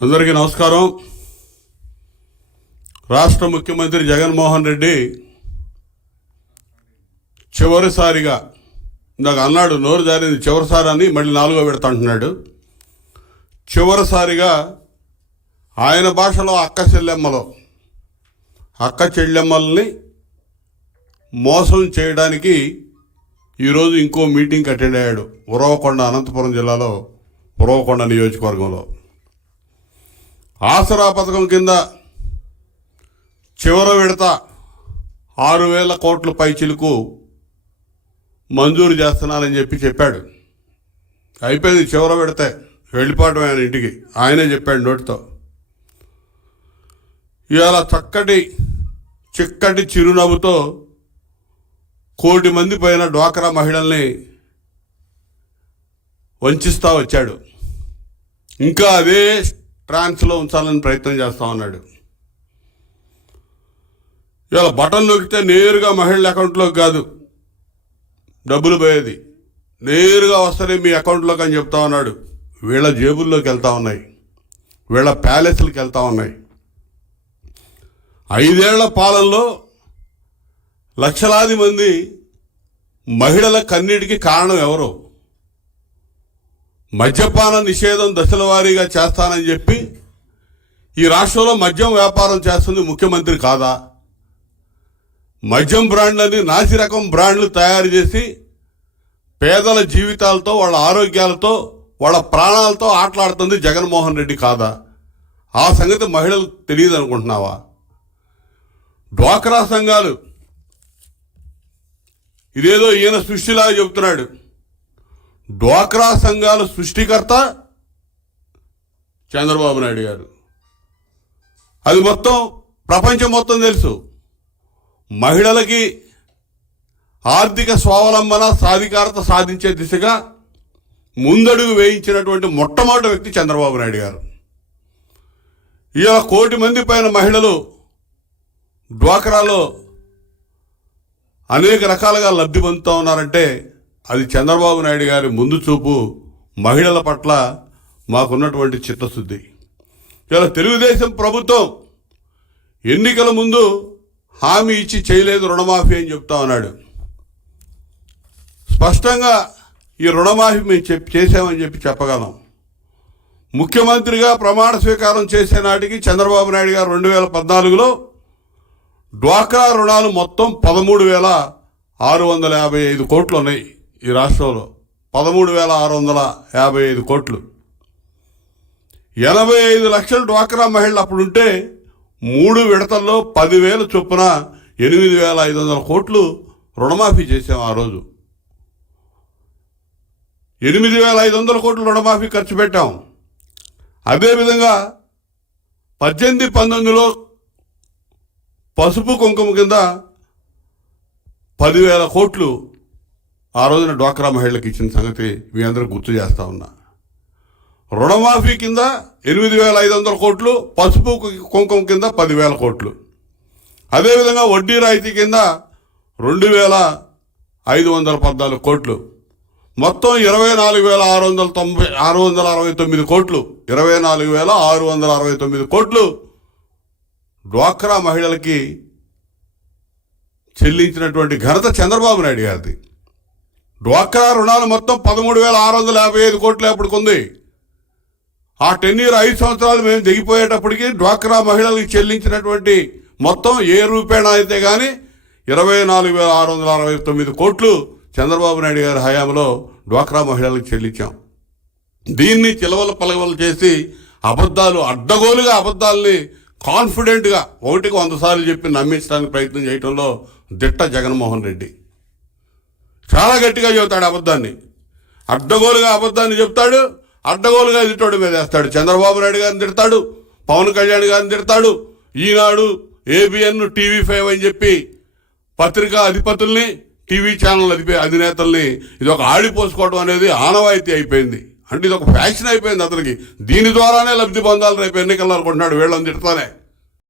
అందరికీ నమస్కారం. రాష్ట్ర ముఖ్యమంత్రి జగన్మోహన్ రెడ్డి చివరిసారిగా ఇందాక అన్నాడు, నోరు జారింది చివరిసారి అని, మళ్ళీ 4వ విడత అంటున్నాడు. చివరిసారిగా ఆయన భాషలో అక్క చెల్లెమ్మల్ని మోసం చేయడానికి ఈరోజు ఇంకో మీటింగ్కి అటెండ్ అయ్యాడు. ఉరవకొండ, అనంతపురం జిల్లాలో ఉరవకొండ నియోజకవర్గంలో. ఆసరా పథకం కింద చివరి విడత 6,000 కోట్ల పైచిలకు మంజూరు చేస్తున్నానని చెప్పాడు. అయిపోయింది, చివరి విడతే, వెళ్ళిపోవడం ఆయన ఇంటికి. ఆయనే చెప్పాడు నోటితో. ఇవాళ చిక్కటి చిరునవ్వుతో 1 కోటి మంది పైన డ్వాక్రా మహిళల్ని వంచిస్తూ వచ్చాడు. ఇంకా అదే ట్రాన్స్లో ఉంచాలని ప్రయత్నం చేస్తూ ఉన్నాడు. ఇవాళ బటన్ నొక్కితే నేరుగా మహిళల అకౌంట్లోకి కాదు డబ్బులు పోయేది, నేరుగా వస్తేనే మీ అకౌంట్లోకి అని చెప్తా ఉన్నాడు. వీళ్ళ జేబుల్లోకి వెళ్తూ ఉన్నాయి, వీళ్ళ ప్యాలెస్లకు వెళ్తూ ఉన్నాయి. 5 ఏళ్ల పాలనలో లక్షలాది మంది మహిళల కన్నీటికి కారణం ఎవరు? మద్యపాన నిషేధం దశల వారీగా చేస్తానని చెప్పి ఈ రాష్ట్రంలో మద్యం వ్యాపారం చేస్తుంది ముఖ్యమంత్రి కాదా? మద్యం బ్రాండ్లని, నాసిరకం బ్రాండ్లు తయారు చేసి పేదల జీవితాలతో, వాళ్ళ ఆరోగ్యాలతో, వాళ్ళ ప్రాణాలతో ఆటలాడుతుంది జగన్మోహన్ రెడ్డి కాదా? ఆ సంగతి మహిళలు తెలియదు అనుకుంటున్నావా? డ్వాక్రా సంఘాలు ఇదేదో ఈయన సృష్టిలాగా చెబుతున్నాడు. డ్వాక్రా సంఘాల సృష్టికర్త చంద్రబాబు నాయుడు గారు. అది మొత్తం ప్రపంచం మొత్తం తెలుసు. మహిళలకి ఆర్థిక స్వావలంబన, సాధికారత సాధించే దిశగా ముందడుగు వేయించినటువంటి మొట్టమొదటి వ్యక్తి చంద్రబాబు నాయుడు గారు. ఇలా 1 కోటి మంది పైన మహిళలు డ్వాక్రాలో అనేక రకాలుగా లబ్ధి పొందుతూ ఉన్నారంటే అది చంద్రబాబు నాయుడు గారి ముందు చూపు, మహిళల పట్ల మాకున్నటువంటి చిత్తశుద్ధి. ఇలా తెలుగుదేశం ప్రభుత్వం ఎన్నికల ముందు హామీ ఇచ్చి చేయలేదు రుణమాఫీ అని చెప్తా ఉన్నాడు. స్పష్టంగా ఈ రుణమాఫీ మేము చేసామని చెప్పగలం. ముఖ్యమంత్రిగా ప్రమాణ స్వీకారం చేసే నాటికి చంద్రబాబు నాయుడు గారు 2014లో డ్వాక్రా రుణాలు మొత్తం 13,655 కోట్లు ఉన్నాయి ఈ రాష్ట్రంలో. 13,655 కోట్లు. 85 లక్షల డ్వాక్రా మహిళలు అప్పుడుంటే 3 విడతల్లో 10,000 చొప్పున 8,500 కోట్లు రుణమాఫీ చేసాం ఆ రోజు. 8,500 కోట్లు రుణమాఫీ ఖర్చు పెట్టాం. అదేవిధంగా 18-19లో పసుపు కుంకుమ కింద 10,000 కోట్లు ఆ రోజున డ్వాక్రా మహిళలకు ఇచ్చిన సంగతి మీ అందరూ గుర్తు చేస్తా ఉన్నా. రుణమాఫీ కింద 8,500 కోట్లు, పసుపు కుంకుమ కింద 10,000 కోట్లు. అదేవిధంగా వడ్డీ రాయితీ కింద 2,514 కోట్లు. మొత్తం 24,669 కోట్లు. 24,669 కోట్లు డ్వాక్రా మహిళలకి చెల్లించినటువంటి ఘనత చంద్రబాబు నాయుడు గారిది. డ్వాక్రా రుణాలు మొత్తం 13,655 కోట్లు అప్పటికుంది. ఆ 10 ఇయర్ 5 సంవత్సరాలు మేము దిగిపోయేటప్పటికి డ్వాక్రా మహిళలకు చెల్లించినటువంటి మొత్తం ఏ రూపేణా అయితే కానీ 24,669 కోట్లు చంద్రబాబు నాయుడు గారి హయాంలో డ్వాక్రా మహిళలకు చెల్లించాం. దీన్ని చిలవల పలవలు చేసి అడ్డగోలుగా అబద్ధాలని కాన్ఫిడెంట్గా 1కి 100 సార్లు చెప్పి నమ్మించడానికి ప్రయత్నం చేయడంలో దిట్ట జగన్మోహన్ రెడ్డి. చాలా గట్టిగా చెబుతాడు అబద్ధాన్ని. అడ్డగోలుగా అబద్ధాన్ని చెప్తాడు, అడ్డగోలుగా ఎదుటోడి మీద వేస్తాడు. చంద్రబాబు నాయుడు గారిని తిడతాడు, పవన్ కళ్యాణ్ గారిని తిడతాడు. ఈనాడు, ABN, TV5 అని చెప్పి పత్రికా అధిపతుల్ని, టీవీ ఛానల్ అధినేతల్ని ఇది ఒక ఆడిపోసుకోవడం అనేది ఆనవాయితీ అయిపోయింది. అంటే ఇది ఒక ఫ్యాషన్ అయిపోయింది అతనికి. దీని ద్వారానే లబ్ధి పొందాలి రేపు ఎన్నికల్లో అనుకుంటున్నాడు వీళ్ళని తిడతానే.